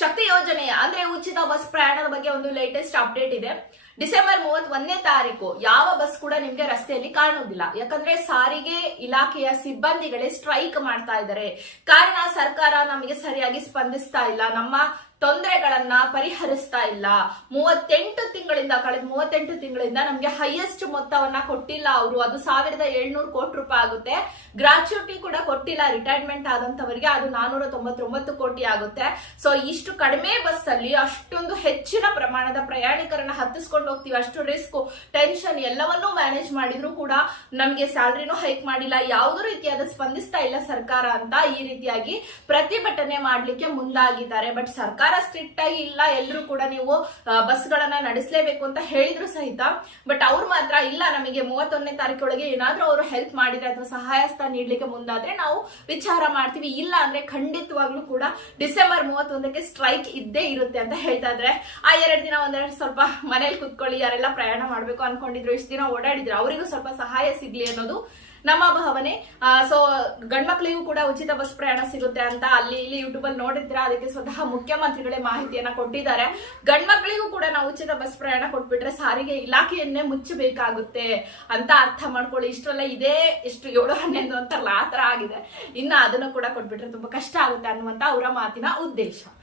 ಶಕ್ತಿ ಯೋಜನೆ ಅಂದ್ರೆ ಉಚಿತ ಬಸ್ ಪ್ರಯಾಣದ ಬಗ್ಗೆ ಒಂದು ಲೇಟೆಸ್ಟ್ ಅಪ್ಡೇಟ್ ಇದೆ. ಡಿಸೆಂಬರ್ ಮೂವತ್ ಒಂದನೇ ತಾರೀಕು ಯಾವ ಬಸ್ ಕೂಡ ನಿಮ್ಗೆ ರಸ್ತೆಯಲ್ಲಿ ಕಾಣುವುದಿಲ್ಲ. ಯಾಕಂದ್ರೆ ಸಾರಿಗೆ ಇಲಾಖೆಯ ಸಿಬ್ಬಂದಿಗಳೇ ಸ್ಟ್ರೈಕ್ ಮಾಡ್ತಾ ಇದ್ದಾರೆ. ಕಾರಣ ಸರ್ಕಾರ ನಮಗೆ ಸರಿಯಾಗಿ ಸ್ಪಂದಿಸ್ತಾ ಇಲ್ಲ. ನಮ್ಮ ತೊಂದರೆಗಳನ್ನ ಪರಿಹರಿಸ್ತಾ ಇಲ್ಲ. ಮೂವತ್ತೆಂಟು ತಿಂಗಳಿಂದ ಕಳೆದ ಮೂವತ್ತೆಂಟು ತಿಂಗಳಿಂದ ನಮ್ಗೆ ಹೈಯೆಸ್ಟ್ ಮೊತ್ತವನ್ನ ಕೊಟ್ಟಿಲ್ಲ ಅವರು. ಅದು ಸಾವಿರದ ಏಳ್ನೂರು ಕೋಟಿ ರೂಪಾಯಿ ಆಗುತ್ತೆ. ಗ್ರಾಚ್ಯುಟಿ ಕೂಡ ಕೊಟ್ಟಿಲ್ಲ. ರಿಟೈರ್ಮೆಂಟ್ ಆದಂತವರಿಗೆ ಅದು ನಾನೂರ ತೊಂಬತ್ತೊಂಬತ್ತು ಕೋಟಿ ಆಗುತ್ತೆ. ಸೊ ಇಷ್ಟು ಕಡಿಮೆ ಬಸ್ ಅಲ್ಲಿ ಅಷ್ಟೊಂದು ಹೆಚ್ಚಿನ ಪ್ರಮಾಣದ ಪ್ರಯಾಣಿಕರನ್ನ ಹತ್ತಿಸ್ಕೊಂಡು ಹೋಗ್ತೀವಿ. ಅಷ್ಟು ರಿಸ್ಕ್ ಟೆನ್ಷನ್ ಎಲ್ಲವನ್ನೂ ಮ್ಯಾನೇಜ್ ಮಾಡಿದ್ರು ಕೂಡ ನಮ್ಗೆ ಸ್ಯಾಲ್ರಿನೂ ಹೈಕ್ ಮಾಡಿಲ್ಲ. ಯಾವುದೂ ರೀತಿಯಾದ ಸ್ಪಂದಿಸ್ತಾ ಇಲ್ಲ ಸರ್ಕಾರ ಅಂತ ಈ ರೀತಿಯಾಗಿ ಪ್ರತಿಭಟನೆ ಮಾಡ್ಲಿಕ್ಕೆ ಮುಂದಾಗಿದ್ದಾರೆ. ಬಟ್ ಸರ್ಕಾರ ಸ್ಟ್ರಿಕ್ಟ್ ಆಗಿ ಇಲ್ಲ ಎಲ್ಲರೂ ಕೂಡ ನೀವು ಬಸ್ ಗಳನ್ನ ನಡೆಸಲೇಬೇಕು ಅಂತ ಹೇಳಿದ್ರು ಸಹಿತ. ಬಟ್ ಅವ್ರು ಮಾತ್ರ ಇಲ್ಲ, ನಮಗೆ ಮೂವತ್ತೊಂದನೇ ತಾರೀಕೊಳಗೆ ಏನಾದ್ರೂ ಅವರು ಹೆಲ್ಪ್ ಮಾಡಿದ್ರೆ ಅಥವಾ ಸಹಾಯಸ್ಥ ನೀಡ್ಲಿಕ್ಕೆ ಮುಂದಾದ್ರೆ ನಾವು ವಿಚಾರ ಮಾಡ್ತೀವಿ. ಇಲ್ಲ ಅಂದ್ರೆ ಖಂಡಿತವಾಗ್ಲೂ ಕೂಡ ಡಿಸೆಂಬರ್ ಮೂವತ್ತೊಂದಕ್ಕೆ ಸ್ಟ್ರೈಕ್ ಇದ್ದೇ ಇರುತ್ತೆ ಅಂತ ಹೇಳ್ತಾ ಇದ್ರೆ, ಆ ಎರಡು ದಿನ ಒಂದೆರಡು ಸ್ವಲ್ಪ ಮನೇಲಿ ಕುತ್ಕೊಳ್ಳಿ, ಯಾರೆಲ್ಲ ಪ್ರಯಾಣ ಮಾಡ್ಬೇಕು ಅನ್ಕೊಂಡಿದ್ರು, ಇಷ್ಟು ದಿನ ಓಡಾಡಿದ್ರು, ಅವರಿಗೂ ಸ್ವಲ್ಪ ಸಹಾಯ ಸಿಗ್ಲಿ ಅನ್ನೋದು ನಮ್ಮ ಭಾವನೆ. ಸೊ ಗಂಡ್ಮಕ್ಳಿಗೂ ಕೂಡ ಉಚಿತ ಬಸ್ ಪ್ರಯಾಣ ಸಿಗುತ್ತೆ ಅಂತ ಅಲ್ಲಿ ಇಲ್ಲಿ ಯೂಟ್ಯೂಬ್ ಅಲ್ಲಿ ನೋಡಿದ್ರೆ ಅದಕ್ಕೆ ಸ್ವತಃ ಮುಖ್ಯಮಂತ್ರಿಗಳೇ ಮಾಹಿತಿಯನ್ನ ಕೊಟ್ಟಿದ್ದಾರೆ. ಗಂಡ್ಮಕ್ಳಿಗೂ ಕೂಡ ನಾವು ಉಚಿತ ಬಸ್ ಪ್ರಯಾಣ ಕೊಟ್ಬಿಟ್ರೆ ಸಾರಿಗೆ ಇಲಾಖೆಯನ್ನೇ ಮುಚ್ಚಬೇಕಾಗುತ್ತೆ ಅಂತ ಅರ್ಥ ಮಾಡ್ಕೊಳ್ಳಿ. ಇಷ್ಟೆಲ್ಲ ಇದೇ ಎಷ್ಟು ಏಳು ಹನ್ನೊಂದು ಅಂತಾರಲ್ಲ ಆ ಆಗಿದೆ. ಇನ್ನು ಅದನ್ನು ಕೂಡ ಕೊಟ್ಬಿಟ್ರೆ ತುಂಬಾ ಕಷ್ಟ ಆಗುತ್ತೆ ಅನ್ನುವಂತ ಅವರ ಮಾತಿನ ಉದ್ದೇಶ.